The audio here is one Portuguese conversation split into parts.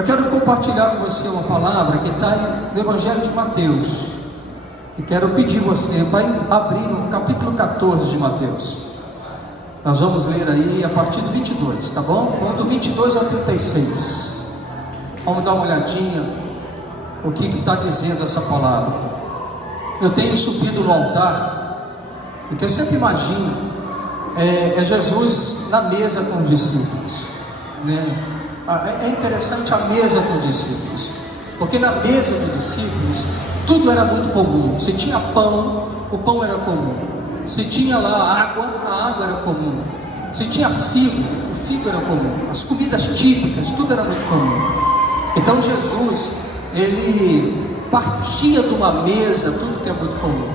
Eu quero compartilhar com você uma palavra que está no Evangelho de Mateus. E quero pedir você para abrir no capítulo 14 de Mateus. Nós vamos ler aí a partir do 22, tá bom? Vamos do 22 ao 36. Vamos dar uma olhadinha o que está dizendo essa palavra. Eu tenho subido no altar, o que eu sempre imagino é Jesus na mesa com os discípulos, né? É interessante a mesa com os discípulos, porque na mesa dos discípulos tudo era muito comum. Se tinha pão, o pão era comum. Se tinha lá água, a água era comum. Se tinha figo, o figo era comum. As comidas típicas, tudo era muito comum. Então Jesus, ele partia de uma mesa, tudo que é muito comum.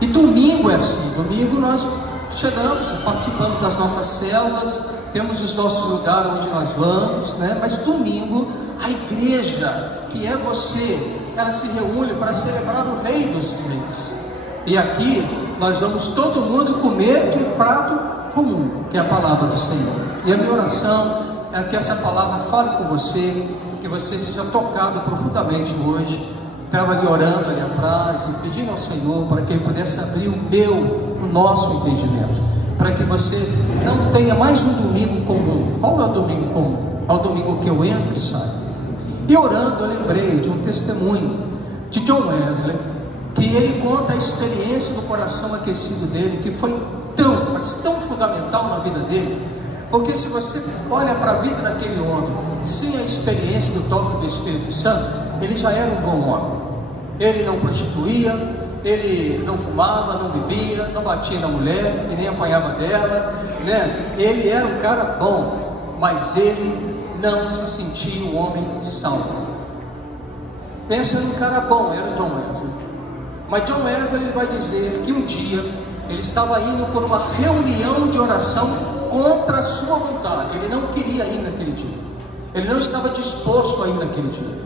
E domingo é assim. Domingo nós chegamos, participamos das nossas células, temos os nossos lugares onde nós vamos, né? Mas domingo, a igreja, que é você, ela se reúne para celebrar o Rei dos Reis. E aqui nós vamos todo mundo comer de um prato comum, que é a palavra do Senhor. E a minha oração é que essa palavra fale com você, que você seja tocado profundamente hoje. Estava ali orando ali atrás e pedindo ao Senhor para que Ele pudesse abrir o nosso entendimento, para que você não tenha mais um domingo comum. Qual é o domingo comum? É o domingo que eu entro e saio. E orando eu lembrei de um testemunho de John Wesley, que ele conta a experiência do coração aquecido dele, que foi tão fundamental na vida dele. Porque se você olha para a vida daquele homem sem a experiência do toque do Espírito Santo, ele já era um bom homem. Ele não prostituía, ele não fumava, não bebia, não batia na mulher e nem apanhava dela, né? Ele era um cara bom, mas ele não se sentia um homem salvo. Pensa num cara bom, era John Wesley. Mas John Wesley vai dizer que um dia ele estava indo por uma reunião de oração contra a sua vontade. Ele não queria ir naquele dia, ele não estava disposto a ir naquele dia.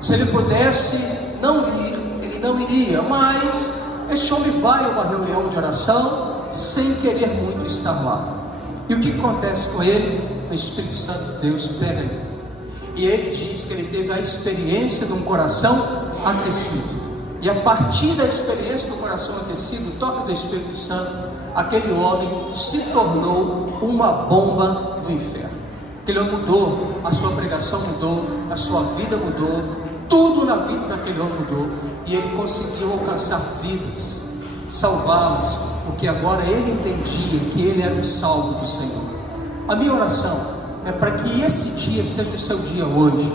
Se ele pudesse não ir, ele não iria. Mas esse homem vai a uma reunião de oração sem querer muito estar lá. E o que acontece com ele? O Espírito Santo de Deus pega ele, e ele diz que ele teve a experiência de um coração aquecido. E a partir da experiência do coração aquecido, o toque do Espírito Santo, aquele homem se tornou uma bomba do inferno. Aquele homem mudou, a sua pregação mudou, a sua vida mudou, tudo na vida daquele homem mudou. E ele conseguiu alcançar vidas, salvá-las, porque agora ele entendia que ele era um salvo do Senhor. A minha oração é para que esse dia seja o seu dia hoje.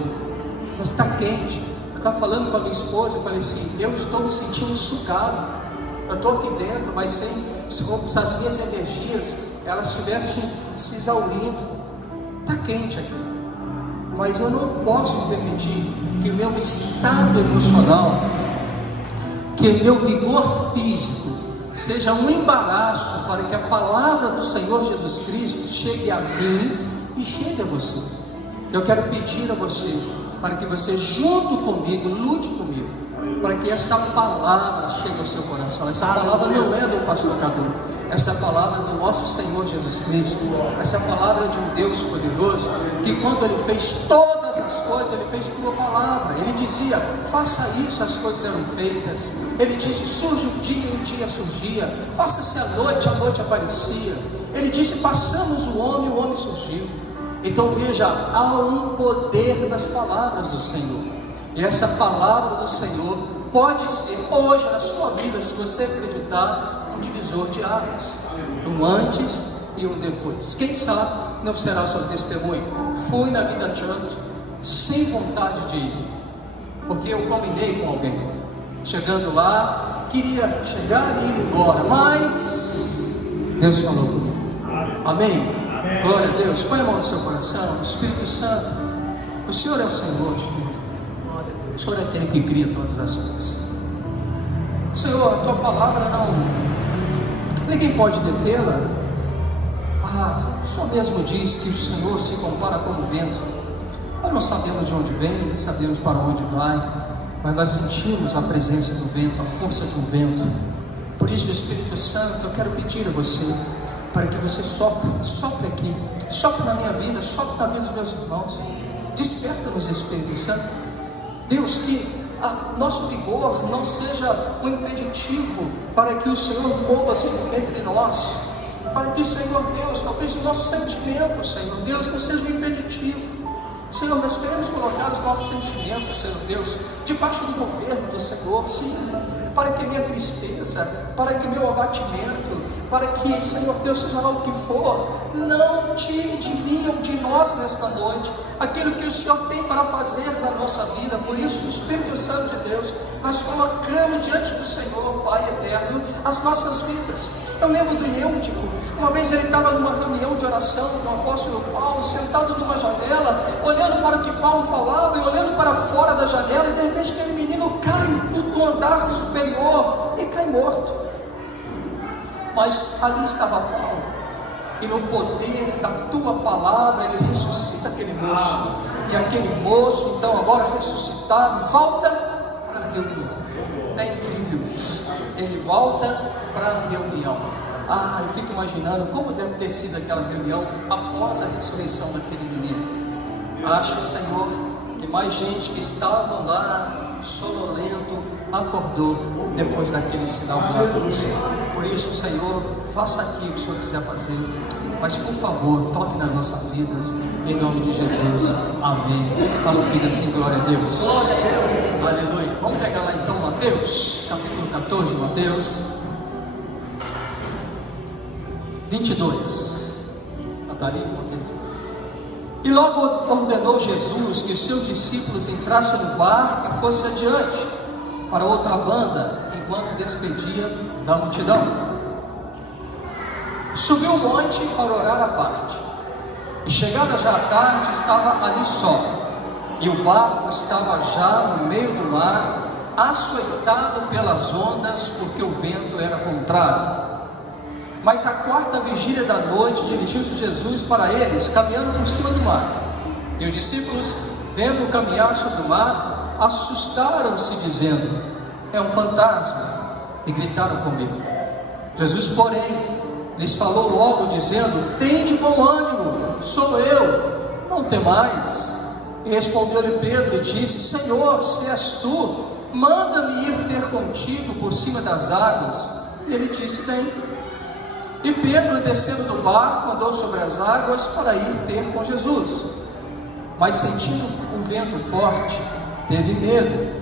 Mas está quente. Eu estava falando com a minha esposa, eu falei assim: eu estou me sentindo sugado. Eu estou aqui dentro, mas como se as minhas energias elas estivessem se exaurindo. Está quente aqui, mas eu não posso permitir que o meu estado emocional, que o meu vigor físico seja um embaraço para que a palavra do Senhor Jesus Cristo chegue a mim e chegue a você. Eu quero pedir a você para que você junto comigo, lute comigo, para que essa palavra chegue ao seu coração. Essa palavra não é do pastor Cadu, essa palavra é do nosso Senhor Jesus Cristo. Essa palavra é de um Deus poderoso, que quando Ele fez todas as coisas, Ele fez por uma palavra. Ele dizia: faça isso, as coisas serão feitas. Ele disse: surge um dia, e um dia surgia. Faça-se a noite aparecia. Ele disse: façamos o homem surgiu. Então veja, há um poder nas palavras do Senhor. E essa palavra do Senhor pode ser hoje na sua vida, se você acreditar, um divisor de águas, um antes e um depois. Quem sabe não será o seu testemunho. Fui na vida de anos sem vontade de ir, porque eu combinei com alguém. Chegando lá, queria chegar e ir embora, mas Deus falou comigo. Amém? Glória a Deus. Põe a mão no seu coração. Espírito Santo, o Senhor é o Senhor de tudo. O Senhor é aquele que cria todas as coisas. Senhor, a tua palavra ninguém pode detê-la. O Senhor mesmo diz que o Senhor se compara como vento. Nós não sabemos de onde vem, nem sabemos para onde vai, mas nós sentimos a presença do vento, a força de um vento. Por isso, Espírito Santo, eu quero pedir a você, para que você sopre aqui, sopre na minha vida, sopre na vida dos meus irmãos. Desperta-nos, Espírito Santo. Deus, que nosso vigor não seja um impeditivo para que o Senhor mova-se entre nós, para que, Senhor Deus, talvez o nosso sentimento, Senhor Deus, não seja um impeditivo. Senhor, nós queremos colocar os nossos sentimentos, Senhor Deus, debaixo do governo do Senhor, sim, para que minha tristeza, para que meu abatimento, para que, Senhor Deus, seja lá o que for, não tire de mim ou de nós nesta noite aquilo que o Senhor tem para fazer na nossa vida. Por isso, Espírito Santo de Deus, nós colocamos diante do Senhor, Pai eterno, as nossas vidas. Eu lembro do Eutico, uma vez ele estava numa reunião de oração com o apóstolo Paulo, sentado numa janela, olhando para o que Paulo falava e olhando para fora da janela, e de repente aquele menino cai do andar superior e cai morto. Mas ali estava Paulo, e no poder da tua palavra ele ressuscita aquele moço, e aquele moço então agora ressuscitado volta para a reunião. É incrível isso, ele volta para a reunião. Eu fico imaginando como deve ter sido aquela reunião após a ressurreição daquele menino. Acho, Senhor, que mais gente que estava lá sonolento acordou depois daquele sinal miraculoso. Por isso, Senhor, faça aqui o que o Senhor quiser fazer, mas por favor, toque nas nossas vidas, em nome de Jesus, amém. Fala comigo assim, glória a Deus. Glória a Deus. Aleluia. Vamos pegar lá então Mateus, capítulo 14, Mateus 22. Está ali, E logo ordenou Jesus que os seus discípulos entrassem no barco e fossem adiante para outra banda, enquanto despedia da multidão. Subiu o monte para orar à parte, e chegada já a tarde, estava ali só, e o barco estava já no meio do mar, açoitado pelas ondas, porque o vento era contrário. Mas à quarta vigília da noite, dirigiu-se Jesus para eles, caminhando por cima do mar. E os discípulos, vendo-o caminhar sobre o mar, assustaram-se, dizendo: é um fantasma, e gritaram com medo. Jesus, porém, lhes falou logo, dizendo: tende bom ânimo, sou eu, não temais. E respondeu-lhe Pedro e disse: Senhor, se és tu, manda-me ir ter contigo por cima das águas. E ele disse: vem. E Pedro, descendo do barco, andou sobre as águas para ir ter com Jesus. Mas sentindo o vento forte, teve medo,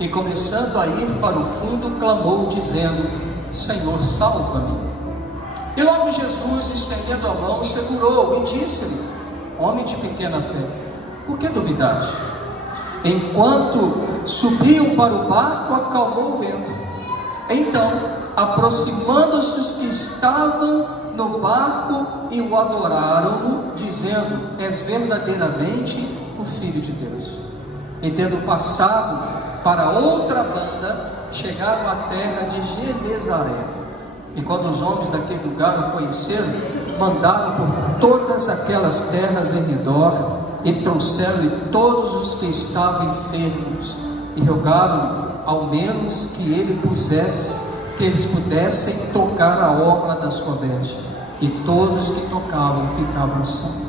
e começando a ir para o fundo, clamou, dizendo: Senhor, salva-me. E logo Jesus, estendendo a mão, segurou e disse-lhe: homem de pequena fé, por que duvidaste? Enquanto subiam para o barco, acalmou o vento. Então, aproximando-se os que estavam no barco, e o adoraram, dizendo: és verdadeiramente o Filho de Deus. E tendo passado para outra banda, chegaram à terra de Genezaré. E quando os homens daquele lugar o conheceram, mandaram por todas aquelas terras em redor, e trouxeram-lhe todos os que estavam enfermos, e rogaram-lhe ao menos que eles pudessem tocar a orla da sua veste, e todos que tocavam ficavam sãos.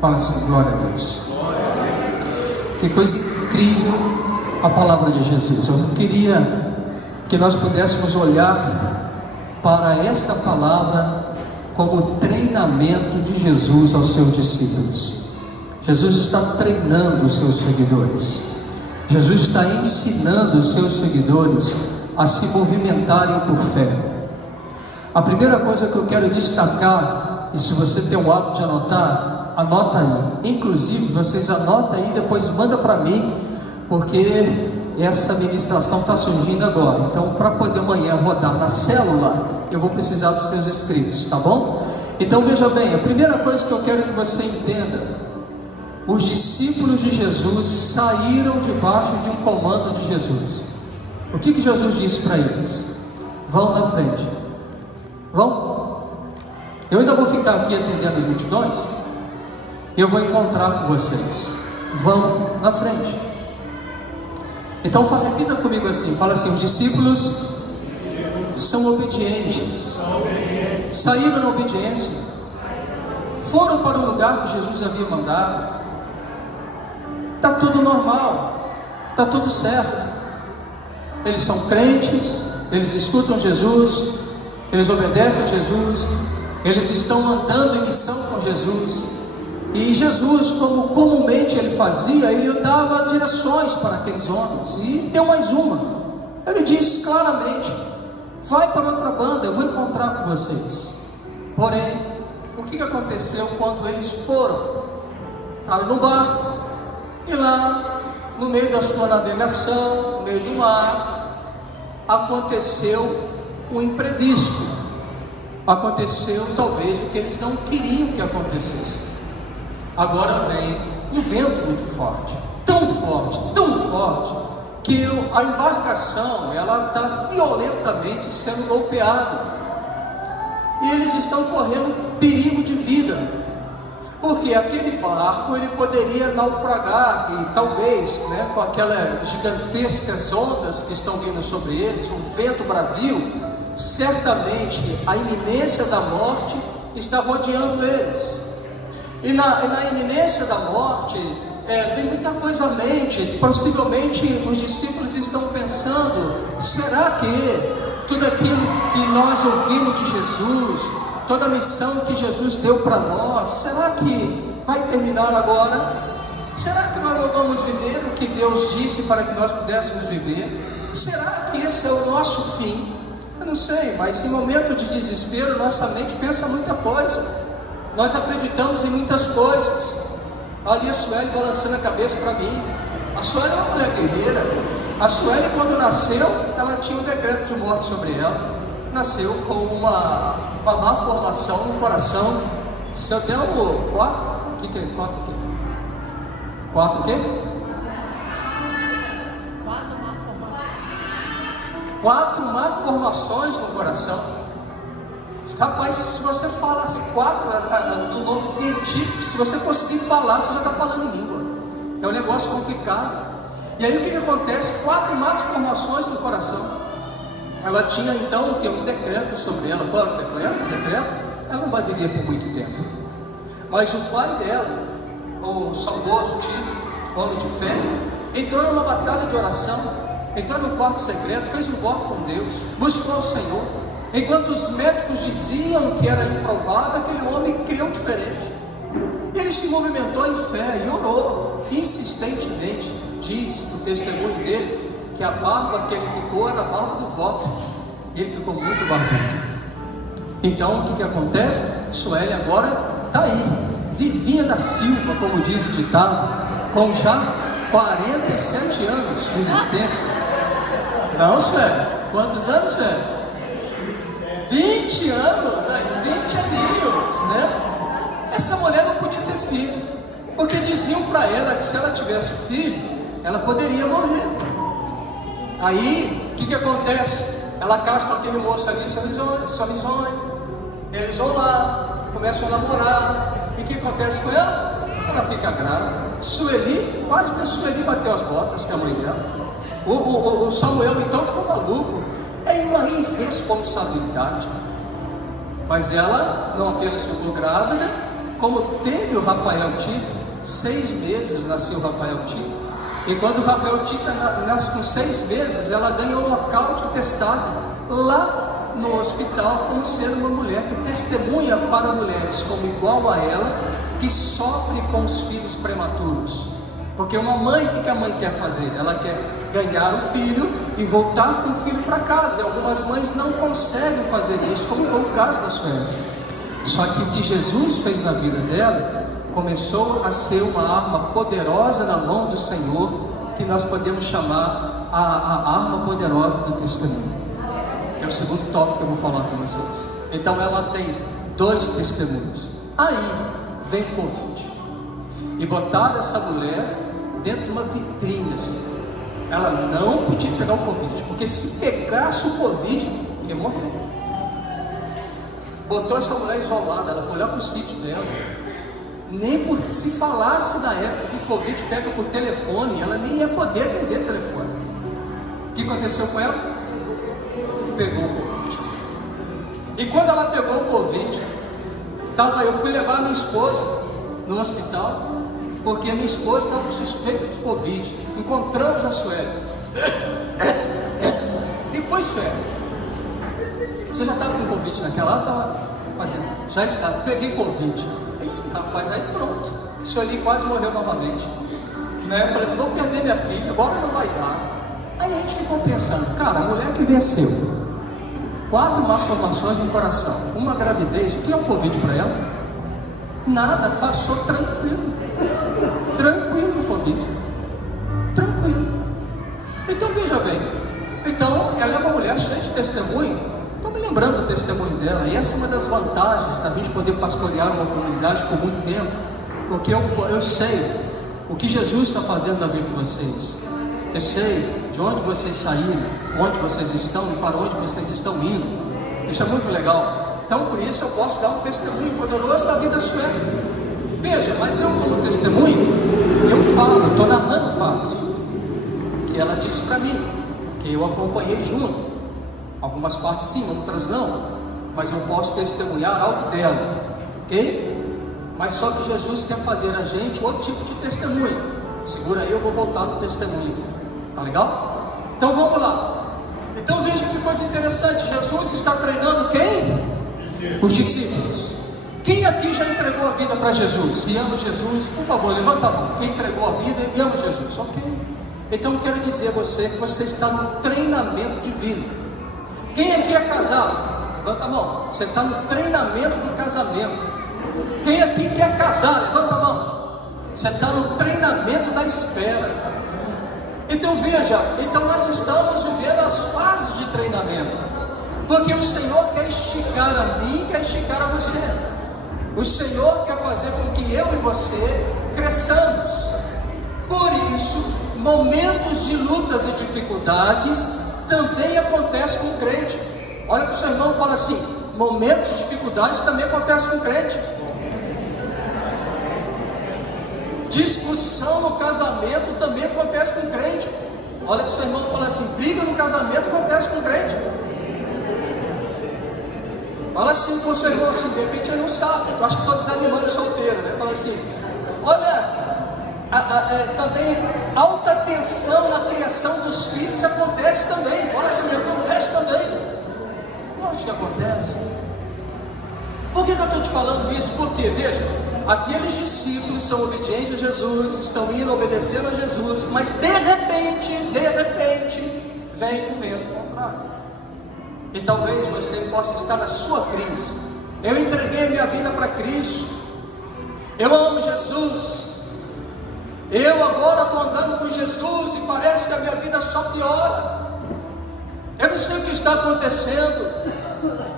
Fala assim, glória a Deus. Que coisa incrível a palavra de Jesus. Eu queria que nós pudéssemos olhar para esta palavra como treinamento de Jesus aos seus discípulos. Jesus está treinando os seus seguidores. Jesus está ensinando os seus seguidores a se movimentarem por fé. A primeira coisa que eu quero destacar, e se você tem o hábito de anotar, anota aí. Inclusive, vocês anotam aí, depois manda para mim, porque essa ministração está surgindo agora. Então, para poder amanhã rodar na célula, eu vou precisar dos seus escritos, tá bom? Então, veja bem, a primeira coisa que eu quero que você entenda: os discípulos de Jesus saíram debaixo de um comando de Jesus. O que Jesus disse para eles? Vão na frente. Vão. Eu ainda vou ficar aqui atendendo as multidões. Eu vou encontrar com vocês. Vão na frente. Então repita comigo assim. Fala assim: os discípulos são obedientes. Saíram na obediência. Foram para o lugar que Jesus havia mandado. está tudo normal, está tudo certo. Eles são crentes, eles escutam Jesus, eles obedecem a Jesus, eles estão andando em missão com Jesus. E Jesus, como comumente ele fazia, ele dava direções para aqueles homens. E deu mais uma. Ele disse claramente: vai para outra banda, eu vou encontrar com vocês. Porém, o que aconteceu quando eles foram? Estavam no barco, e lá, no meio da sua navegação, no meio do mar, aconteceu um imprevisto. Aconteceu talvez o que eles não queriam que acontecesse. Agora vem um vento muito forte, tão forte, que a embarcação ela está violentamente sendo golpeada, e eles estão correndo perigo de vida, porque aquele barco ele poderia naufragar, e talvez, com aquelas gigantescas ondas que estão vindo sobre eles, um vento bravio, certamente a iminência da morte está rodeando eles. E na iminência da morte, vem muita coisa à mente. Possivelmente os discípulos estão pensando: será que tudo aquilo que nós ouvimos de Jesus, toda a missão que Jesus deu para nós, será que vai terminar agora? Será que nós não vamos viver o que Deus disse para que nós pudéssemos viver? Será que esse é o nosso fim? Eu não sei, mas em momento de desespero, nossa mente pensa muita coisa. Nós acreditamos em muitas coisas. Ali a Sueli balançando a cabeça para mim. A Sueli é uma mulher guerreira. A Sueli, quando nasceu, ela tinha um decreto de morte sobre ela. Nasceu com uma má formação no coração. Se eu der o 4, o que é 4 o quê? 4 o quê? 4 malformações no coração. Rapaz, se você fala as 4 do nome científico, se você conseguir falar, você já está falando em língua. É um negócio complicado. E aí o que acontece? 4 malformações no coração. Ela tinha então um decreto sobre ela. Qual era o decreto? Ela não vai viver por muito tempo. Mas o pai dela, o saudoso Tito, homem de fé, entrou numa batalha de oração, entrou no quarto secreto, fez um voto com Deus, buscou o Senhor. Enquanto os médicos diziam que era improvável, aquele homem criou diferente. Ele se movimentou em fé e orou insistentemente. Diz o testemunho dele que a barba que ele ficou era a barba do voto. E ele ficou muito barbudo. Então o que acontece? Sueli agora está aí, Vivinha da Silva, como diz o ditado, com já 47 anos de existência. Não, Sueli? Quantos anos, Sueli? 20 anos, 20 aninhos, né? Essa mulher não podia ter filho, porque diziam para ela que se ela tivesse filho, ela poderia morrer. Aí, o que acontece? Ela casa com aquele moço ali, Solisone, eles vão lá, começam a namorar, e o que acontece com ela? Ela fica grávida. Sueli, quase que a Sueli bateu as botas, que é a mãe dela. O Samuel então ficou maluco. É uma irresponsabilidade. Mas ela não apenas ficou grávida, como teve o Rafael Tito, 6 meses nasceu o Rafael Tito. E quando o Rafael Tito nasce com 6 meses, ela ganha um local de testado lá no hospital, como ser uma mulher que testemunha para mulheres como igual a ela, que sofre com os filhos prematuros. Porque uma mãe, o que a mãe quer fazer? Ela quer ganhar o filho e voltar com o filho para casa. E algumas mães não conseguem fazer isso, como foi o caso da Sueli. Só que o que Jesus fez na vida dela começou a ser uma arma poderosa na mão do Senhor, que nós podemos chamar a arma poderosa do testemunho, que é o segundo tópico que eu vou falar com vocês. Então ela tem 2 testemunhos. Aí vem o Covid e botaram essa mulher dentro de uma vitrine assim. Ela não podia pegar o Covid, porque se pegasse o Covid, ia morrer. Botou essa mulher isolada, ela foi olhar para o sítio dela. Nem por se falasse na época que o Covid pega por telefone, ela nem ia poder atender o telefone. O que aconteceu com ela? Pegou o Covid. E quando ela pegou o Covid, eu fui levar a minha esposa no hospital. porque minha esposa estava suspeita de Covid. Encontramos a Sueli. E foi, Sueli? Você já estava com Covid naquela hora? Estava fazendo. Já estava. Peguei Covid. Ih, rapaz, aí pronto. Sueli quase morreu novamente. Né? Eu falei assim, vou perder minha filha, agora não vai dar. Aí a gente ficou pensando, cara, a mulher que venceu 4 malformações no coração, uma gravidez, o que é o Covid para ela? Nada, passou tranquilo. Tranquilo no Covid. Tranquilo. Então veja bem, então ela é uma mulher cheia de testemunho. Estou me lembrando do testemunho dela, e essa é uma das vantagens da gente poder pastorear uma comunidade por muito tempo, porque eu sei o que Jesus está fazendo na vida de vocês. Eu sei de onde vocês saíram, onde vocês estão e para onde vocês estão indo. Isso é muito legal. Então por isso eu posso dar um testemunho poderoso da vida sua. Veja, mas eu como testemunho, eu falo, estou narrando fatos que ela disse para mim, que eu acompanhei junto. Algumas partes sim, outras não, mas eu posso testemunhar algo dela, ok? Mas só que Jesus quer fazer a gente outro tipo de testemunho. Segura aí, eu vou voltar no testemunho. Tá legal? Então vamos lá. Então veja que coisa interessante. Jesus está treinando quem? Os discípulos. Quem aqui já entregou a vida para Jesus? E ama Jesus? Por favor, levanta a mão. Quem entregou a vida e ama Jesus? Ok. Então eu quero dizer a você que você está no treinamento divino. Quem aqui é casado? Levanta a mão. Você está no treinamento do casamento. Quem aqui quer casar? Levanta a mão. Você está no treinamento da espera. Então veja, então nós estamos vivendo as fases de treinamento, porque o Senhor quer esticar a mim, quer esticar a você. O Senhor quer fazer com que eu e você cresçamos. Por isso, momentos de lutas e dificuldades também acontecem com o crente. Olha para o seu irmão e fala assim: momentos de dificuldades também acontecem com o crente. Discussão no casamento também acontece com o crente. Olha para o seu irmão e fala assim: briga no casamento acontece com o crente. Fala assim com o seu irmão assim, de repente ele não sabe. Eu acho que estou desanimando o solteiro, né? Fala assim: olha, também alta tensão na criação dos filhos acontece também. Fala assim: acontece também. Onde que acontece? Por que eu estou te falando isso? Porque, veja, aqueles discípulos são obedientes a Jesus, estão indo obedecendo a Jesus, mas de repente, vem um vento contrário. E talvez você possa estar na sua crise. Eu entreguei minha vida para Cristo, eu amo Jesus, eu agora estou andando com Jesus e parece que a minha vida só piora. Eu não sei o que está acontecendo.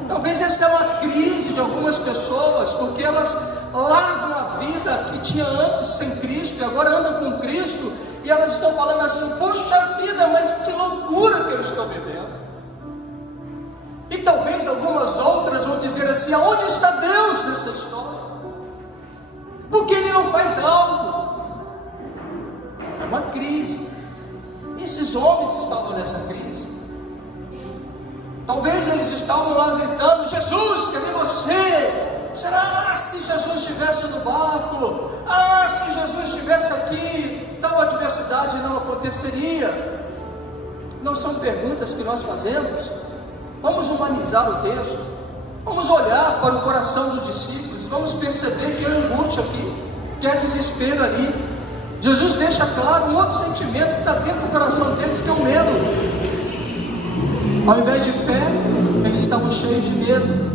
Talvez essa é uma crise de algumas pessoas, porque elas largam a vida que tinha antes sem Cristo e agora andam com Cristo, e elas estão falando assim: poxa vida, mas que loucura que eu estou vivendo. E talvez algumas outras vão dizer assim: aonde está Deus nessa história? Porque Ele não faz algo. É uma crise. Esses homens estavam nessa crise. Talvez eles estavam lá gritando: Jesus, cadê você? Será se Jesus estivesse no barco? Ah, se Jesus estivesse aqui, tal adversidade não aconteceria. Não são perguntas que nós fazemos. Vamos humanizar o texto. Vamos olhar para o coração dos discípulos. Vamos perceber que é angústia aqui, que é desespero ali. Jesus deixa claro um outro sentimento que está dentro do coração deles, que é o medo. Ao invés de fé, eles estavam cheios de medo.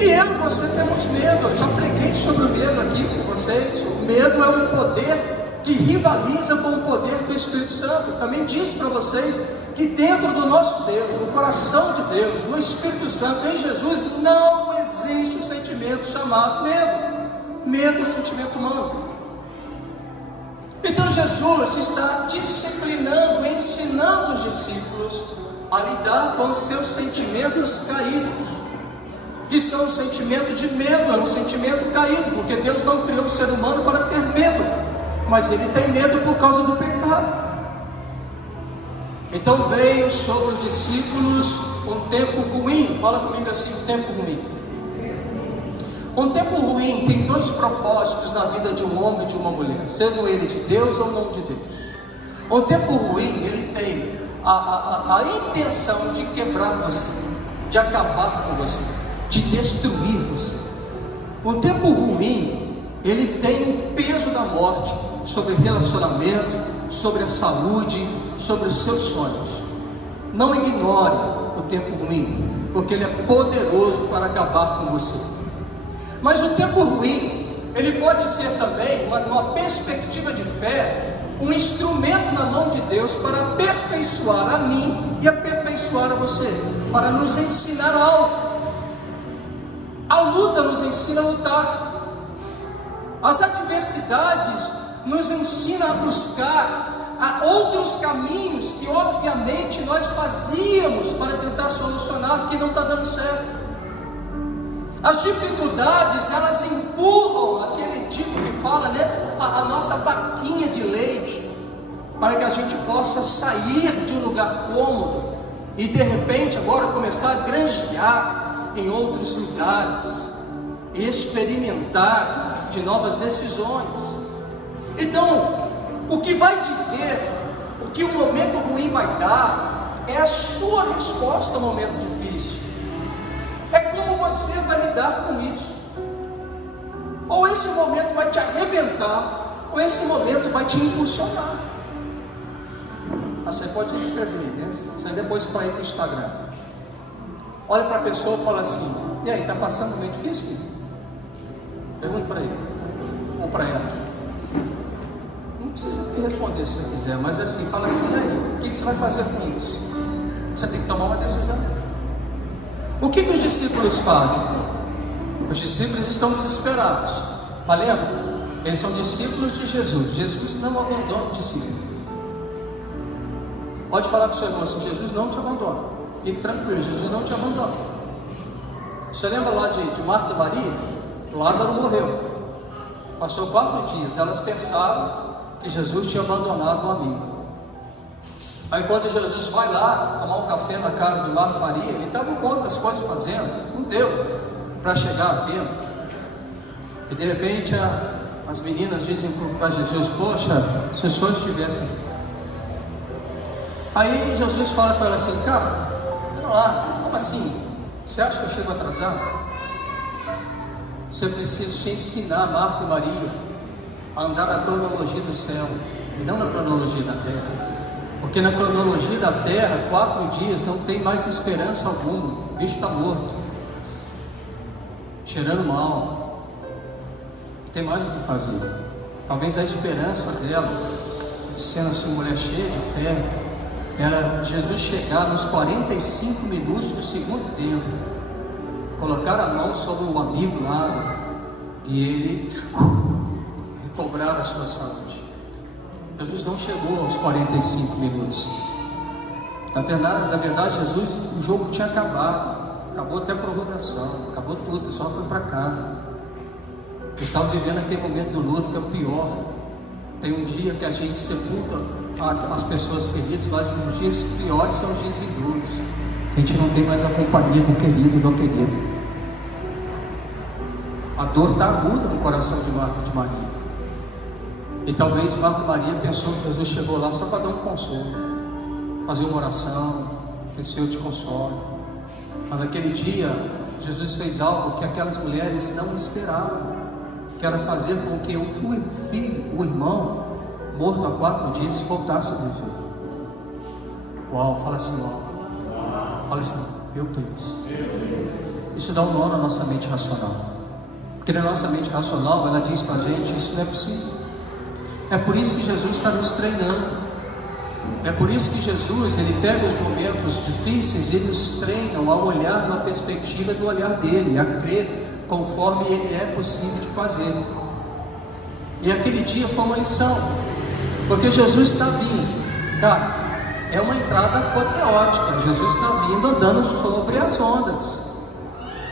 E eu e você temos medo. Eu já preguei sobre o medo aqui com vocês. O medo é um poder que rivaliza com o poder do Espírito Santo. Eu também disse para vocês que dentro do nosso Deus, no coração de Deus, no Espírito Santo, em Jesus, não existe um sentimento chamado medo. Medo é um sentimento humano. Então Jesus está disciplinando, ensinando os discípulos a lidar com os seus sentimentos caídos, que são o sentimento de medo. É um sentimento caído, porque Deus não criou o ser humano para ter medo, mas ele tem medo por causa do pecado. Então veio sobre os discípulos um tempo ruim. Fala comigo assim: um tempo ruim. Um tempo ruim tem dois propósitos na vida de um homem e de uma mulher, sendo ele de Deus ou não de Deus. Um tempo ruim, ele tem a intenção de quebrar você, de acabar com você, de destruir você. Um tempo ruim, ele tem o peso da morte sobre relacionamento, sobre a saúde, sobre os seus sonhos. Não ignore o tempo ruim, porque ele é poderoso para acabar com você. Mas o tempo ruim, ele pode ser também, numa perspectiva de fé, um instrumento na mão de Deus para aperfeiçoar a mim e aperfeiçoar a você, para nos ensinar algo. A luta nos ensina a lutar. As adversidades nos ensinam a buscar outros caminhos que obviamente nós fazíamos para tentar solucionar, que não está dando certo. As dificuldades, elas empurram aquele tipo que fala, né, a nossa vaquinha de leite, para que a gente possa sair de um lugar cômodo e de repente agora começar a granjear em outros lugares, experimentar de novas decisões. Então, o que vai dizer, o que o momento ruim vai dar, é a sua resposta ao momento difícil. É como você vai lidar com isso. Ou esse momento vai te arrebentar, ou esse momento vai te impulsionar. Você pode escrever, né? Sai depois para ir para o Instagram. Olha para a pessoa e fala assim: e aí, está passando um momento difícil, filho? Pergunta para ele, ou para ela. Não precisa me responder se você quiser, mas assim, fala assim: e aí, o que você vai fazer com isso? Você tem que tomar uma decisão. O que os discípulos fazem? Os discípulos estão desesperados. Mas lembra? Eles são discípulos de Jesus. Jesus não abandona o discípulo. Pode falar para o seu irmão assim: Jesus não te abandona. Fique tranquilo, Jesus não te abandona. Você lembra lá de Marta e Maria? Lázaro morreu. Passou 4 dias. Elas pensaram que Jesus tinha abandonado um amigo. Aí quando Jesus vai lá tomar um café na casa de Marta e Maria, ele estava com outras coisas fazendo, não deu para chegar a tempo. E de repente as meninas dizem para Jesus: poxa, se os senhores estivessem. Aí Jesus fala para ela assim: cara, olha lá, como assim? Você acha que eu chego atrasado? Você precisa te ensinar, Marta e Maria, a andar na cronologia do céu e não na cronologia da terra. Porque na cronologia da terra, 4 dias não tem mais esperança alguma. O bicho está morto, cheirando mal, não tem mais o que fazer. Talvez a esperança delas, sendo assim mulher cheia de fé, era Jesus chegar nos 45 minutos do segundo tempo, colocar a mão sobre o amigo Lázaro e ele recobrar a sua saúde. Jesus não chegou aos 45 minutos. Na verdade, Jesus, o jogo tinha acabado. Acabou até a prorrogação, acabou tudo, só foi para casa. Eles estavam vivendo aquele momento do luto que é o pior. Tem um dia que a gente sepulta as pessoas queridas, mas os dias piores são os dias vindouros. A gente não tem mais a companhia do querido, do querido. A dor está aguda no coração de Marta e de Maria. E talvez Marta e Maria pensou que Jesus chegou lá só para dar um consolo, fazer uma oração, que o Senhor te console. Mas naquele dia, Jesus fez algo que aquelas mulheres não esperavam, que era fazer com que o filho, o irmão, morto há 4 dias, voltasse a viver. Uau, fala assim, uau. Fala assim, meu Deus. Isso dá um nó na nossa mente racional. Porque na nossa mente racional, ela diz para a gente: isso não é possível. É por isso que Jesus está nos treinando. É por isso que Jesus, ele pega os momentos difíceis e nos treina a olhar na perspectiva do olhar dele, a crer conforme ele é possível de fazer. E aquele dia foi uma lição, porque Jesus está vindo. Cara, é uma entrada apoteótica. Jesus está vindo andando sobre as ondas.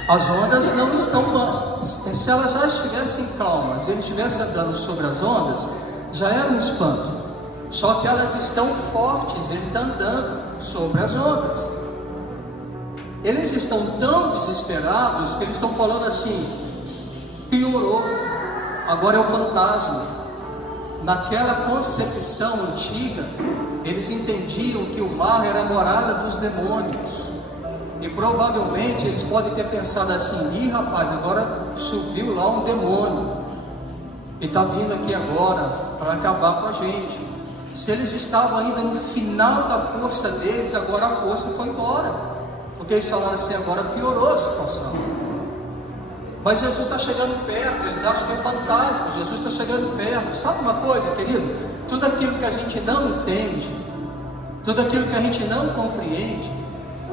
As ondas não estão, se elas já estivessem calmas, ele estivesse andando sobre as ondas, já era um espanto. Só que elas estão fortes, ele está andando sobre as ondas. Eles estão tão desesperados que eles estão falando assim: piorou, agora é o fantasma. Naquela concepção antiga, eles entendiam que o mar era a morada dos demônios, e provavelmente eles podem ter pensado assim: ih rapaz, agora subiu lá um demônio, e está vindo aqui agora para acabar com a gente. Se eles estavam ainda no final da força deles, agora a força foi embora, porque eles falaram assim: agora piorou a situação. Mas Jesus está chegando perto, eles acham que é fantasma. Jesus está chegando perto. Sabe uma coisa, querido? Tudo aquilo que a gente não entende, tudo aquilo que a gente não compreende,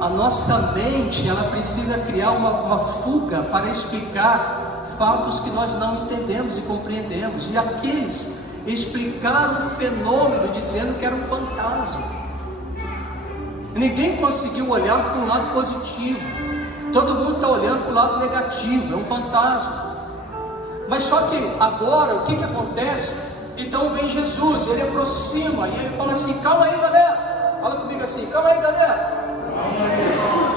a nossa mente, ela precisa criar uma fuga para explicar fatos que nós não entendemos e compreendemos. E aqueles explicaram o fenômeno dizendo que era um fantasma. Ninguém conseguiu olhar para um lado positivo. Todo mundo está olhando para o lado negativo, é um fantasma. Mas só que agora, o que acontece? Então vem Jesus, ele aproxima e ele fala assim: calma aí galera, fala comigo assim: calma aí galera,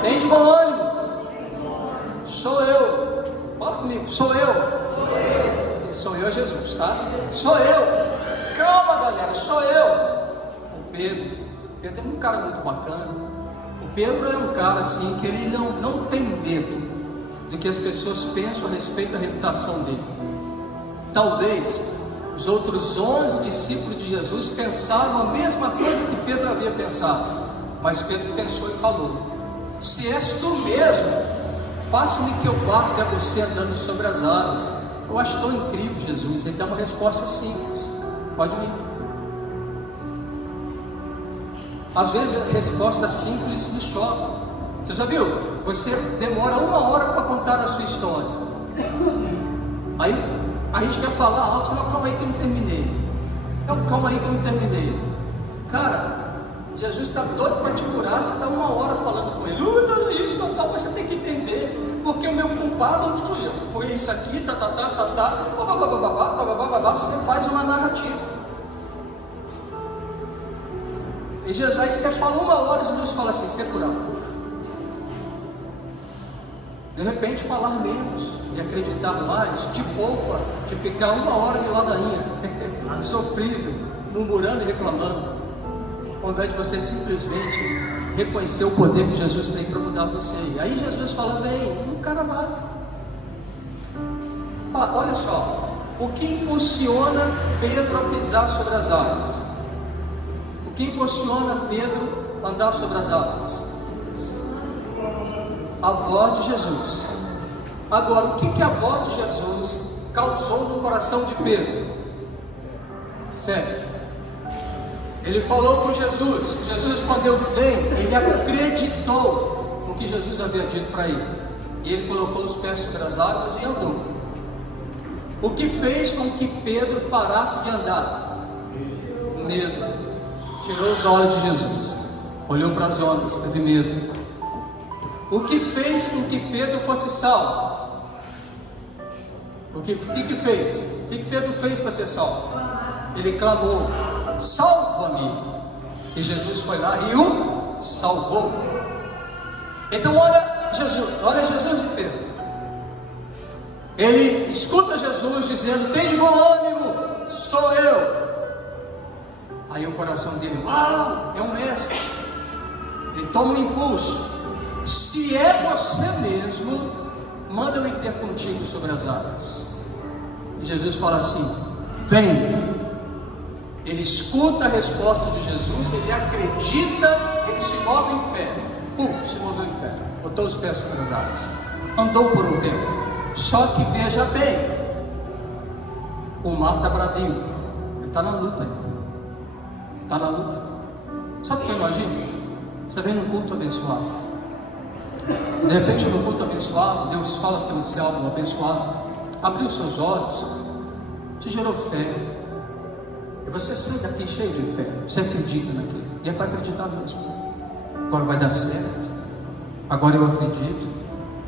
tem de bom ânimo, sou eu, fala comigo, sou eu. E sou eu, Jesus, tá? Sou eu, calma galera, sou eu. O Pedro é um cara muito bacana. Pedro é um cara assim, que ele não tem medo do que as pessoas pensam a respeito da reputação dele. Talvez os outros 11 discípulos de Jesus pensavam a mesma coisa que Pedro havia pensado, mas Pedro pensou e falou: se és tu mesmo, faça-me que eu vá até você andando sobre as águas. Eu acho tão incrível Jesus, ele dá uma resposta simples: pode vir. Às vezes a resposta simples nos choca. Você já viu? Você demora 1 hora para contar a sua história. Aí a gente quer falar alto, não, calma aí que eu não terminei. Não, calma aí que eu não terminei. Cara, Jesus está doido para te curar. Você está 1 hora falando com ele. Olha isso, tal, você tem que entender. Porque o meu culpado não fui eu. Foi isso aqui, Você faz uma narrativa. E Jesus, aí você fala 1 hora, Jesus fala assim: você é curado. De repente falar menos e acreditar mais te poupa de ficar 1 hora de ladainha sofrível, murmurando e reclamando, ao invés de você simplesmente reconhecer o poder que Jesus tem para mudar você. E aí Jesus fala: vem, o cara vai. Olha só, o que impulsiona Pedro a pisar sobre as águas? O que impulsiona Pedro a andar sobre as águas? A voz de Jesus. Agora, o que a voz de Jesus causou no coração de Pedro? Fé. Ele falou com Jesus, Jesus respondeu: vem. Ele acreditou no que Jesus havia dito para ele, e ele colocou os pés sobre as águas e andou. O que fez com que Pedro parasse de andar? Medo. Tirou os olhos de Jesus, olhou para as ondas, teve medo. O que fez com que Pedro fosse salvo? O que fez? O que Pedro fez para ser salvo? Ele clamou: salva-me! E Jesus foi lá e o salvou. Então olha Jesus e Pedro. Ele escuta Jesus dizendo: tem de bom ânimo, sou eu. Aí o coração dele: uau, é um mestre. Ele toma um impulso: se é você mesmo, manda eu ir ter contigo sobre as águas. E Jesus fala assim: vem. Ele escuta a resposta de Jesus, ele acredita, ele se move em fé. Se moveu em fé, botou os pés sobre as águas, andou por um tempo. Só que veja bem, o mar está bravio, ele está na luta ainda. Está na luta. Sabe o que eu imagino? Você vem num culto abençoado, de repente no culto abençoado, Deus fala com esse alvo abençoado, abriu seus olhos, te gerou fé, e você sai daqui cheio de fé. Você acredita naquilo, e é para acreditar mesmo. Agora vai dar certo, agora eu acredito.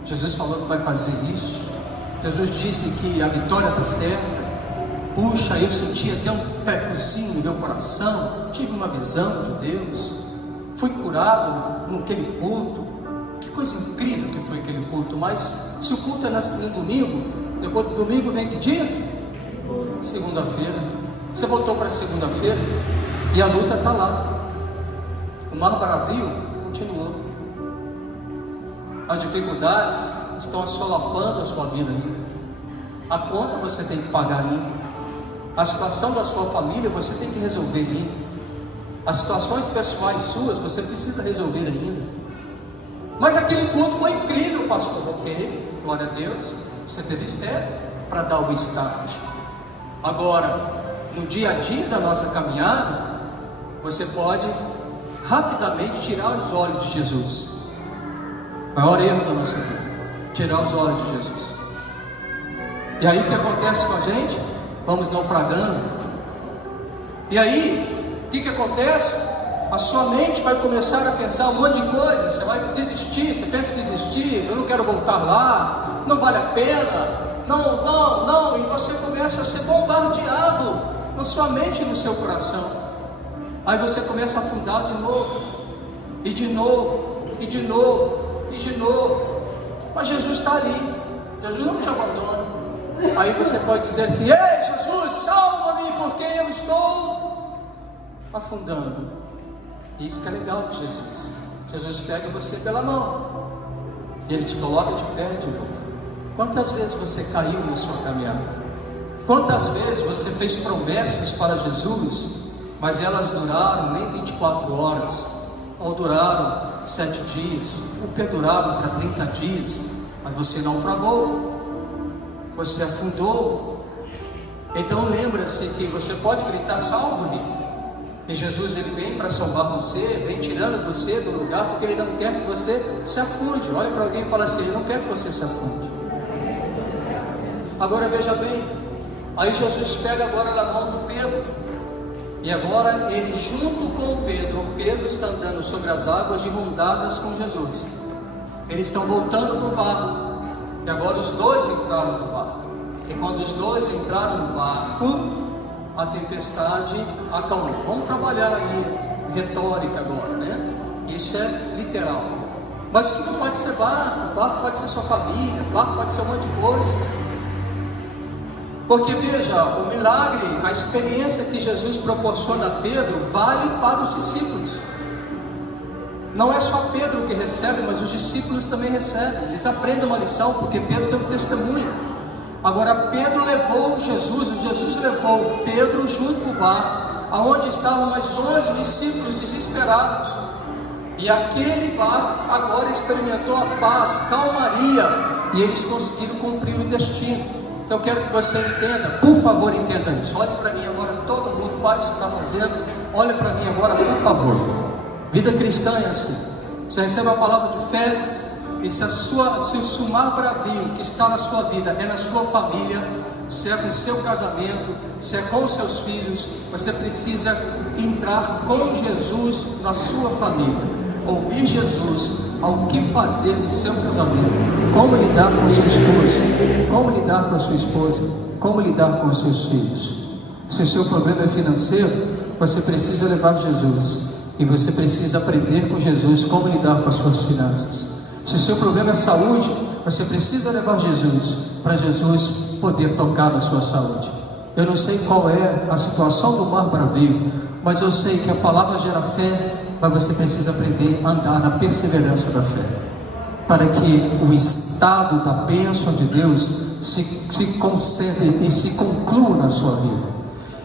Jesus falou que vai fazer isso. Jesus disse que a vitória está certa. Puxa, eu senti até um trecozinho no meu coração, tive uma visão de Deus, fui curado naquele culto. Que coisa incrível que foi aquele culto. Mas se o culto é no domingo, Depois do domingo vem que dia? Segunda-feira. Você voltou para segunda-feira e a luta está lá. O mar bravio continuou. As dificuldades estão assolapando a sua vida ainda. A conta você tem que pagar ainda. A situação da sua família você tem que resolver ainda. As situações pessoais suas você precisa resolver ainda. Mas aquele culto foi incrível, pastor. Ok, glória a Deus. Você teve fé para dar o start. Agora, no dia a dia da nossa caminhada, você pode rapidamente tirar os olhos de Jesus. O maior erro da nossa vida, tirar os olhos de Jesus. E aí o que acontece com a gente? Vamos naufragando. E aí, o que acontece? A sua mente vai começar a pensar um monte de coisa. Você vai desistir, você pensa em desistir. Eu não quero voltar lá, não vale a pena. Não, e você começa a ser bombardeado na sua mente e no seu coração. Aí você começa a afundar de novo, e de novo, e de novo, e de novo. Mas Jesus está ali, Jesus não te abandona. Aí você pode dizer assim: ei Jesus, salva-me, porque eu estou afundando. Isso que é legal de Jesus. Jesus pega você pela mão, e Ele te coloca de pé de novo. Quantas vezes você caiu na sua caminhada? Quantas vezes você fez promessas para Jesus, mas elas duraram nem 24 horas, ou duraram 7 dias, ou perduraram para 30 dias, mas você naufragou, você afundou. Então lembra-se que você pode gritar: salva-me, e Jesus ele vem para salvar você, vem tirando você do lugar, porque Ele não quer que você se afunde. Olha para alguém e fala assim: Ele não quer que você se afunde. Agora veja bem, aí Jesus pega agora na mão do Pedro, e agora ele junto com o Pedro está andando sobre as águas de mão dadas com Jesus. Eles estão voltando para o barco, e agora os dois entraram no barco. E quando os dois entraram no barco, a tempestade acalmou. Vamos trabalhar aí retórica agora, né? Isso é literal. Mas o que pode ser barco? Barco pode ser sua família, barco pode ser um monte de coisa. Porque veja, o milagre, a experiência que Jesus proporciona a Pedro vale para os discípulos. Não é só Pedro que recebe, mas os discípulos também recebem. Eles aprendem uma lição, porque Pedro tem um testemunho. Agora Pedro levou Jesus levou Pedro junto com o barco, aonde estavam mais 11 discípulos desesperados. E aquele barco agora experimentou a paz, calmaria, e eles conseguiram cumprir o destino. Então eu quero que você entenda, por favor, entenda isso. Olhe para mim agora, todo mundo, pare o que você está fazendo. Olhe para mim agora, por favor. Vida cristã é assim. Você recebe a palavra de fé, e se o mar bravio que está na sua vida é na sua família, se é com o seu casamento, se é com os seus filhos, você precisa entrar com Jesus na sua família. Ouvir Jesus ao que fazer no seu casamento, como lidar com o seu esposo, como lidar com a sua esposa, como lidar com os seus filhos. Se o seu problema é financeiro, você precisa levar Jesus, e você precisa aprender com Jesus como lidar com as suas finanças. Se o seu problema é saúde, você precisa levar Jesus, para Jesus poder tocar na sua saúde. Eu não sei qual é a situação do mar bravio, mas eu sei que a palavra gera fé, mas você precisa aprender a andar na perseverança da fé, para que o estado da bênção de Deus se concede e se conclua na sua vida.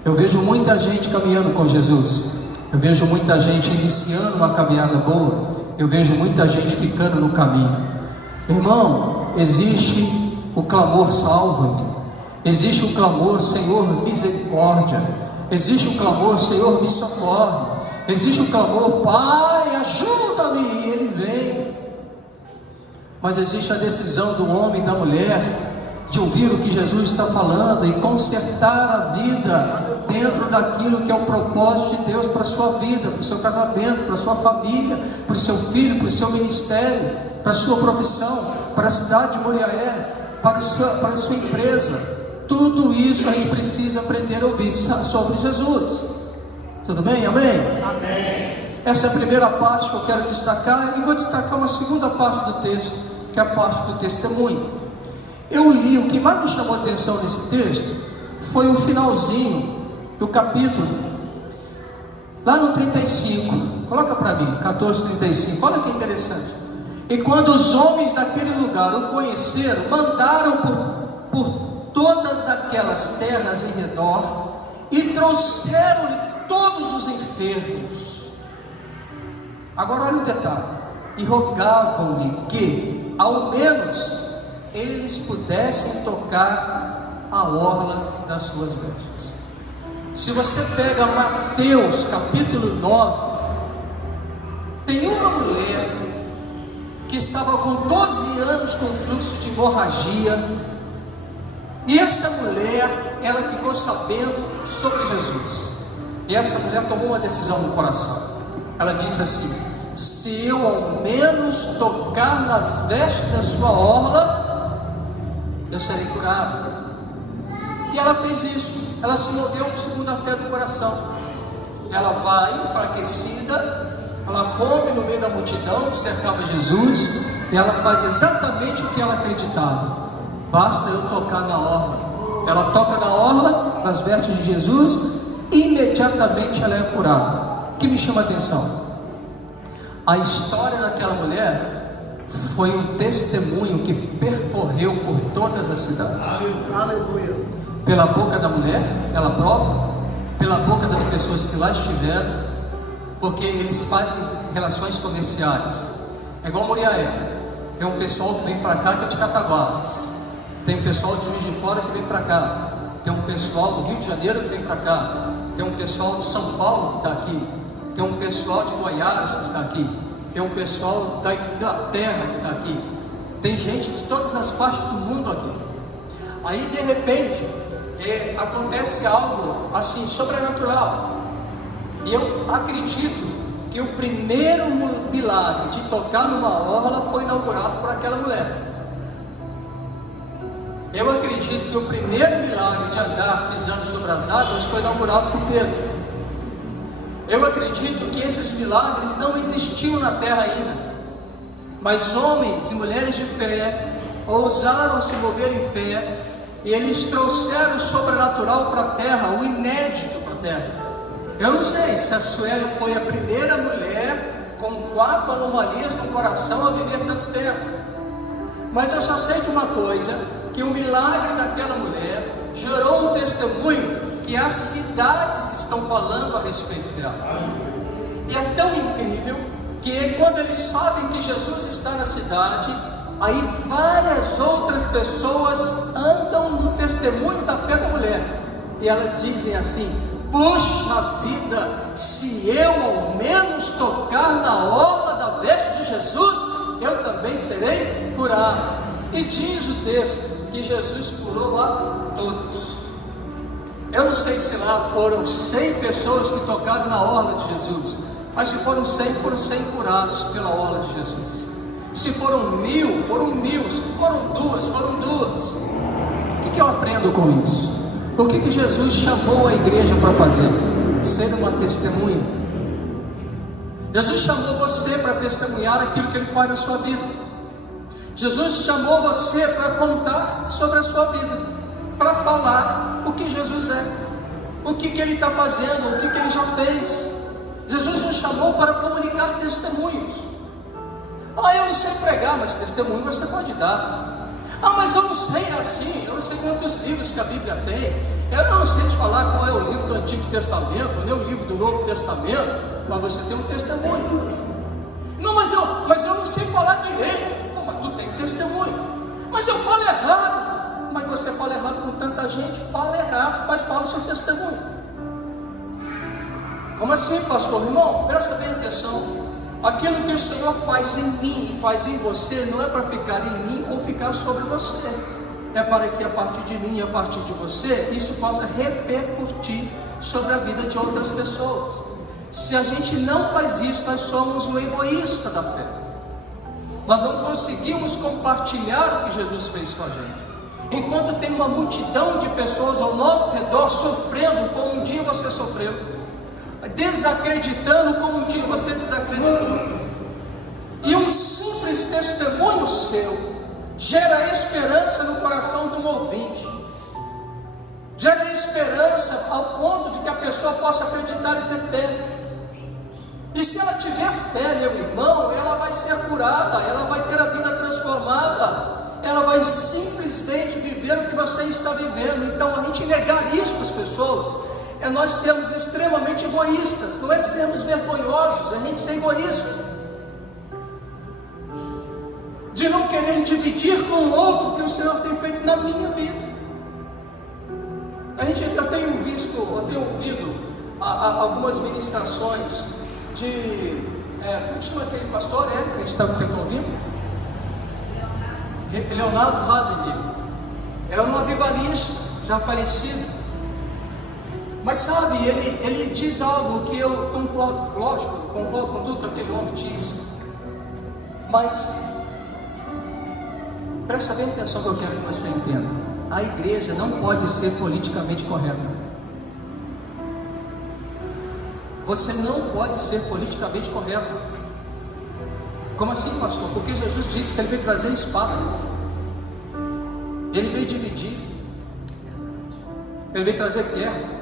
Eu vejo muita gente caminhando com Jesus, eu vejo muita gente iniciando uma caminhada boa, eu vejo muita gente ficando no caminho. Irmão, existe o clamor salva-me, existe o clamor Senhor misericórdia, existe o clamor Senhor me socorre, existe o clamor Pai ajuda-me, e Ele vem. Mas existe a decisão do homem e da mulher de ouvir o que Jesus está falando e consertar a vida dentro daquilo que é o propósito de Deus para a sua vida, para o seu casamento, para a sua família, para o seu filho, para o seu ministério, para a sua profissão, para a cidade de Moriaé, para a sua empresa. Tudo isso a gente precisa aprender a ouvir sobre Jesus. Tudo bem? Amém? Amém. Essa é a primeira parte que eu quero destacar, e vou destacar uma segunda parte do texto, que é a parte do testemunho. Eu li, o que mais me chamou a atenção nesse texto foi o finalzinho do capítulo, lá no 35, coloca para mim, 14:35, olha que interessante. E quando os homens daquele lugar o conheceram, mandaram por todas aquelas terras em redor e trouxeram-lhe todos os enfermos. Agora olha o detalhe: e rogavam-lhe que ao menos eles pudessem tocar a orla das suas vestes. Se você pega Mateus capítulo 9, tem uma mulher que estava com 12 anos com fluxo de hemorragia, e essa mulher, ela ficou sabendo sobre Jesus, e essa mulher tomou uma decisão no coração. Ela disse assim: se eu ao menos tocar nas vestes da sua orla, eu serei curado. E ela fez isso, ela se moveu segundo a fé do coração. Ela vai enfraquecida, ela rompe no meio da multidão que cercava Jesus, e ela faz exatamente o que ela acreditava: basta eu tocar na orla. Ela toca na orla das vestes de Jesus, imediatamente ela é curada. O que me chama a atenção? A história daquela mulher foi um testemunho que percorreu por todas as cidades. Aleluia. Pela boca da mulher, ela própria, pela boca das pessoas que lá estiveram, porque eles fazem relações comerciais. É igual Muriaé, tem um pessoal que vem para cá que é de Cataguases, tem um pessoal de Juiz de Fora que vem para cá, tem um pessoal do Rio de Janeiro que vem para cá, tem um pessoal de São Paulo que está aqui, tem um pessoal de Goiás que está aqui, tem um pessoal da Inglaterra que está aqui, tem gente de todas as partes do mundo aqui. Aí de repente acontece algo assim sobrenatural, e eu acredito que o primeiro milagre de tocar numa orla foi inaugurado por aquela mulher. Eu acredito que o primeiro milagre de andar pisando sobre as águas foi inaugurado por Pedro. Eu acredito que esses milagres não existiam na terra ainda, mas homens e mulheres de fé ousaram se mover em fé, e eles trouxeram o sobrenatural para a terra, o inédito para a terra. Eu não sei se a Sueli foi a primeira mulher com 4 anomalias no coração a viver tanto tempo, mas eu só sei de uma coisa: que o milagre daquela mulher gerou um testemunho que as cidades estão falando a respeito dela. E é tão incrível que quando eles sabem que Jesus está na cidade, aí várias outras pessoas andam no testemunho da fé da mulher, e elas dizem assim: puxa vida, se eu ao menos tocar na orla da veste de Jesus, eu também serei curado. E diz o texto que Jesus curou lá todos. Eu não sei se lá foram 100 pessoas que tocaram na orla de Jesus, mas se foram 100, foram 100 curados pela orla de Jesus. Se foram 1000, foram 1000. Se foram 2, foram 2. O que eu aprendo com isso? O que Jesus chamou a igreja para fazer? Ser uma testemunha. Jesus chamou você para testemunhar aquilo que Ele faz na sua vida. Jesus chamou você para contar sobre a sua vida, para falar o que Jesus é, o que Ele está fazendo, o que Ele já fez. Jesus nos chamou para comunicar testemunhos. Eu não sei pregar, mas testemunho você pode dar. Mas eu não sei assim, eu não sei quantos livros que a Bíblia tem, eu não sei te falar qual é o livro do Antigo Testamento, nem o livro do Novo Testamento, mas você tem um testemunho. Não, mas eu não sei falar direito. Mas tu tem testemunho. Mas eu falo errado. Mas você fala errado com tanta gente. Fala errado, mas fala o seu testemunho. Como assim, pastor? Irmão, presta bem atenção. Aquilo que o Senhor faz em mim e faz em você não é para ficar em mim ou ficar sobre você. É para que a partir de mim e a partir de você, isso possa repercutir sobre a vida de outras pessoas. Se a gente não faz isso, nós somos um egoísta da fé. Nós não conseguimos compartilhar o que Jesus fez com a gente. Enquanto tem uma multidão de pessoas ao nosso redor sofrendo como um dia você sofreu, desacreditando como um dia você desacreditou, e um simples testemunho seu gera esperança no coração do ouvinte, gera esperança ao ponto de que a pessoa possa acreditar e ter fé. E se ela tiver fé, meu irmão, ela vai ser curada, ela vai ter a vida transformada, ela vai simplesmente viver o que você está vivendo. Então, a gente negar isso às pessoas é nós sermos extremamente egoístas, não é sermos vergonhosos, é a gente ser egoísta, de não querer dividir com o outro o que o Senhor tem feito na minha vida. Eu tenho ouvido algumas ministrações de, como chama aquele pastor, que a gente está ouvindo? Leonardo Ravenhill. É um avivalista, já falecido. Mas sabe, ele diz algo que eu concordo, lógico, concordo com tudo que aquele homem diz. Mas, presta bem atenção que eu quero que você entenda. A igreja não pode ser politicamente correta. Você não pode ser politicamente correto. Como assim, pastor? Porque Jesus disse que ele veio trazer espada. Ele veio dividir. Ele veio trazer guerra.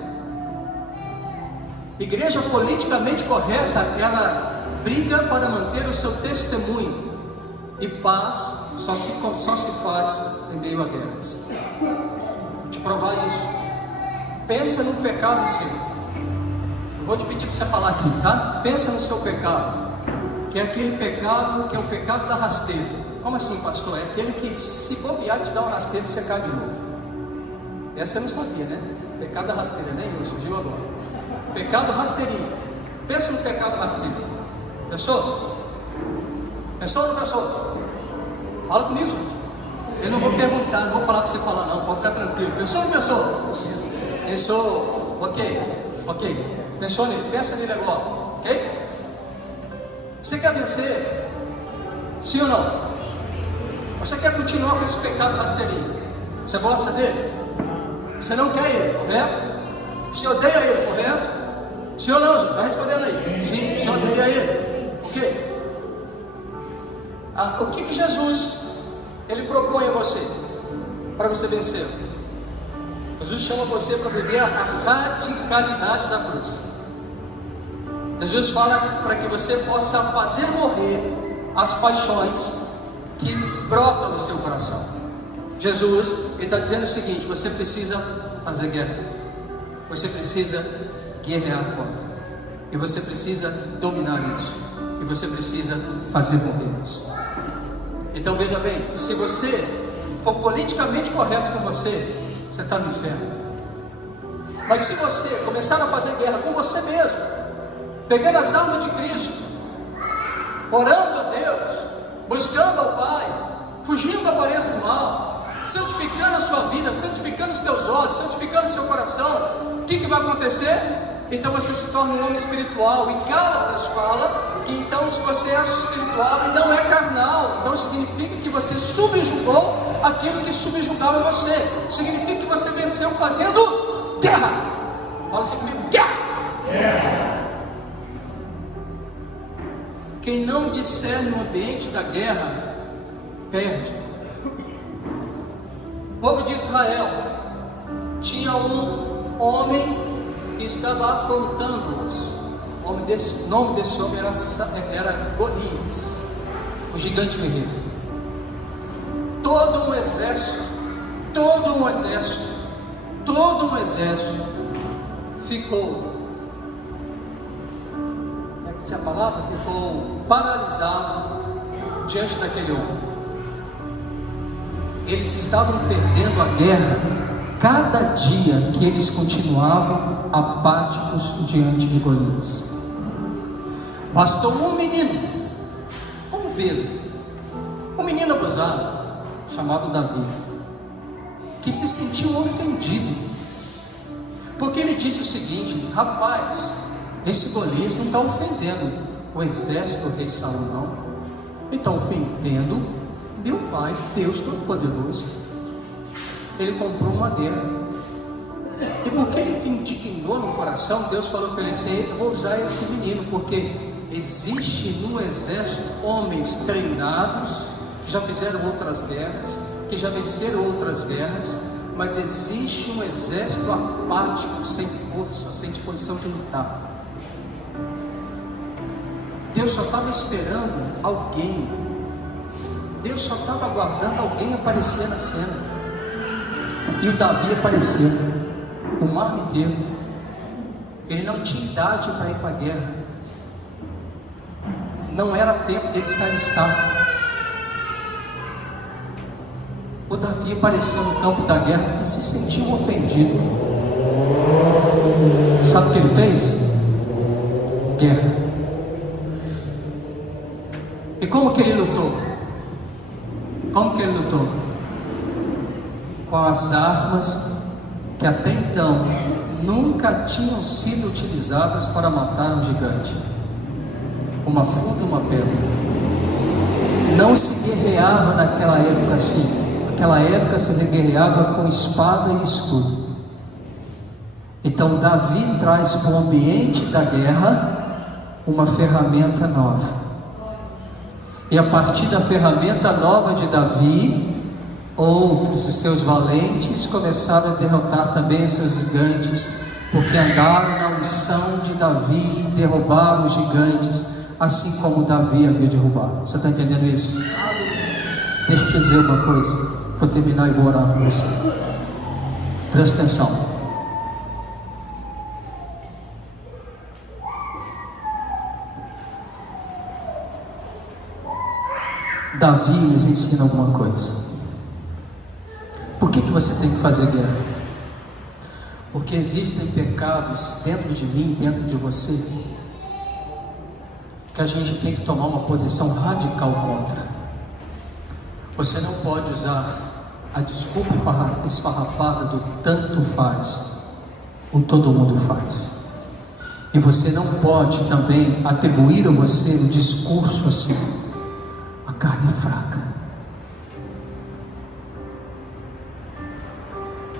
Igreja politicamente correta, ela briga para manter o seu testemunho. E paz só se faz em meio a guerras. Vou te provar isso. Pensa no pecado seu. Eu vou te pedir para você falar aqui, tá? Pensa no seu pecado, que é aquele pecado que é o pecado da rasteira. Como assim, pastor? É aquele que, se bobear, te dá uma rasteira e você cai de novo. Essa eu não sabia, né? Pecado da rasteira, nem eu, surgiu agora. Pecado rasteirinho. Pensa no pecado rasteiro. Pensou? Pensou ou não pensou? Fala comigo, gente. Eu não vou perguntar, não vou falar para você falar não, pode ficar tranquilo. Pensou ou não pensou? Pensou, ok. Pensou nele, pensa nele agora, ok? Você quer vencer? Sim ou não? Você quer continuar com esse pecado rasteirinho? Você gosta dele? Você não quer ele, correto? Você odeia ele, correto? Sim ou não, gente? Está respondendo aí. Sim, você odeia ele. Ok? O que Jesus ele propõe a você para você vencer? Jesus chama você para viver a radicalidade da cruz. Jesus fala para que você possa fazer morrer as paixões que brotam do seu coração. Jesus está dizendo o seguinte: você precisa fazer guerra, você precisa guerrear contra, e você precisa dominar isso, e você precisa fazer morrer isso. Então veja bem, se você for politicamente correto com você está no inferno. Mas se você começar a fazer guerra com você mesmo, pegando as armas de Cristo, orando a Deus, buscando ao Pai, fugindo da aparência do mal, santificando a sua vida, santificando os teus olhos, santificando o seu coração, o que vai acontecer? Então você se torna um homem espiritual. E Gálatas fala que então, se você é espiritual e não é carnal, então significa que você subjugou aquilo que subjugava você. Significa que você venceu fazendo guerra. Fala assim comigo: guerra. Quem não discerne no ambiente da guerra perde. O povo de Israel tinha um homem que estava afrontando-os. O nome desse homem era Golias, o gigante guerreiro. Todo um exército ficou, a palavra ficou paralisado diante daquele homem. Eles estavam perdendo a guerra cada dia que eles continuavam apáticos diante de Golias. Bastou um menino, vamos ver, um menino abusado, chamado Davi, que se sentiu ofendido, porque ele disse o seguinte: rapaz, esse Golias não está ofendendo o exército do rei Saul, não. Ele está ofendendo meu pai, Deus Todo-Poderoso. Ele comprou um madeira, e porque ele se indignou no coração, Deus falou para ele assim: eu vou usar esse menino, porque existe no exército homens treinados, que já fizeram outras guerras, que já venceram outras guerras, mas existe um exército apático, sem força, sem disposição de lutar. Deus só estava esperando alguém, Deus só estava aguardando alguém aparecer na cena. E o Davi apareceu, o mar inteiro. Ele não tinha idade para ir para a guerra, não era tempo dele se alistar. O Davi apareceu no campo da guerra e se sentiu ofendido. Sabe o que ele fez? Guerra. E como que ele lutou? Como que ele lutou? Com as armas que até então nunca tinham sido utilizadas para matar um gigante. Uma funda e uma pedra. Não se guerreava naquela época assim. Naquela época se guerreava com espada e escudo. Então Davi traz para o ambiente da guerra uma ferramenta nova. E a partir da ferramenta nova de Davi, outros de seus valentes começaram a derrotar também os seus gigantes, porque andaram na unção de Davi e derrubaram os gigantes, assim como Davi havia derrubado. Você está entendendo isso? Deixa eu te dizer uma coisa, vou terminar e vou orar com você. Presta atenção. Davi nos ensina alguma coisa. Por que você tem que fazer guerra? Porque existem pecados dentro de mim, dentro de você, que a gente tem que tomar uma posição radical contra. Você não pode usar a desculpa esfarrapada do tanto faz, ou todo mundo faz. E você não pode também atribuir a você o discurso assim: a carne é fraca.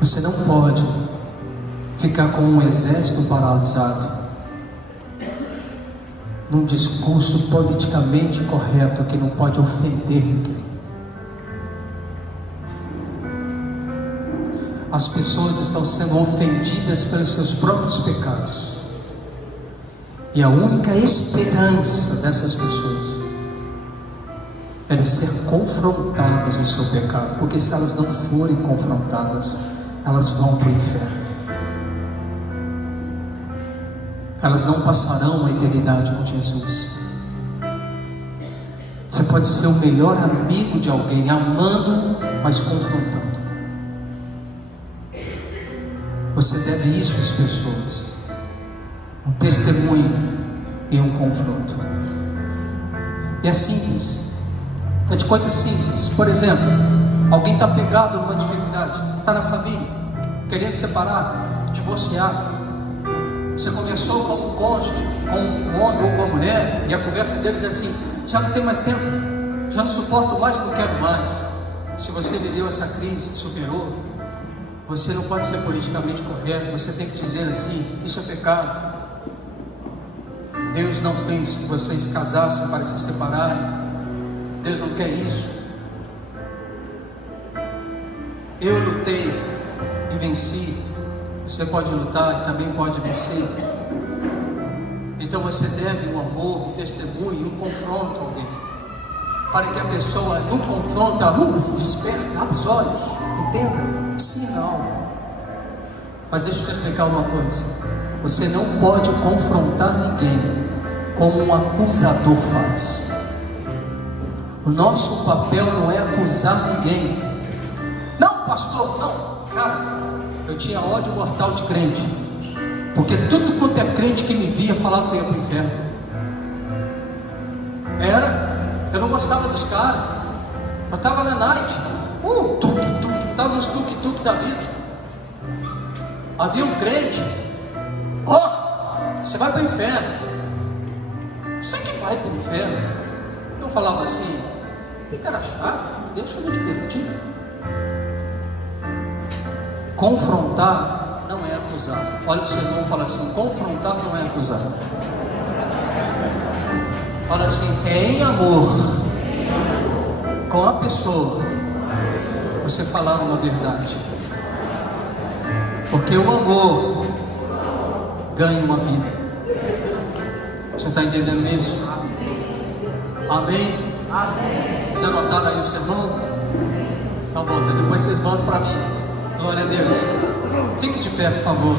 Você não pode ficar com um exército paralisado num discurso politicamente correto que não pode ofender ninguém. As pessoas estão sendo ofendidas pelos seus próprios pecados, e a única esperança dessas pessoas é ser confrontadas no seu pecado, porque se elas não forem confrontadas, elas vão para o inferno. Elas não passarão uma eternidade com Jesus. Você pode ser o melhor amigo de alguém, amando, mas confrontando. Você deve isso às pessoas: um testemunho e um confronto. E é simples. É de coisas simples. Por exemplo, alguém está pegado numa dificuldade, está na família, querendo separar, divorciar. Você conversou com um cônjuge, com um homem ou com uma mulher, e a conversa deles é assim: já não tenho mais tempo, já não suporto mais, não quero mais. Se você viveu essa crise, superou, você não pode ser politicamente correto. Você tem que dizer assim: isso é pecado. Deus não fez que vocês casassem para se separarem. Deus não quer isso. Eu lutei e venci. Você pode lutar e também pode vencer. Então você deve um amor, um testemunho, um confronto a alguém, para que a pessoa no confronto, desperta, abre os olhos, entenda, sim, não. Mas deixa eu te explicar uma coisa: você não pode confrontar ninguém como um acusador faz. O nosso papel não é acusar ninguém. Não, pastor, não. Cara, eu tinha ódio mortal de crente, porque tudo quanto é crente que me via falava que ia para o inferno. Eu não gostava dos caras. Eu estava na night, estava nos tuk-tuk da vida. Havia um crente: você vai para o inferno. Você que vai para o inferno. Eu falava assim: que cara chato, deixa eu me divertir. Confrontar não é acusar. Olha para o seu irmão e fala assim: confrontar não é acusar. Fala assim: é em amor com a pessoa, você falar uma verdade. Porque o amor ganha uma vida. Você está entendendo isso? Amém? Amém. Vocês anotaram aí o sermão? Tá bom, depois vocês mandam para mim. Glória a Deus. Fique de pé, por favor.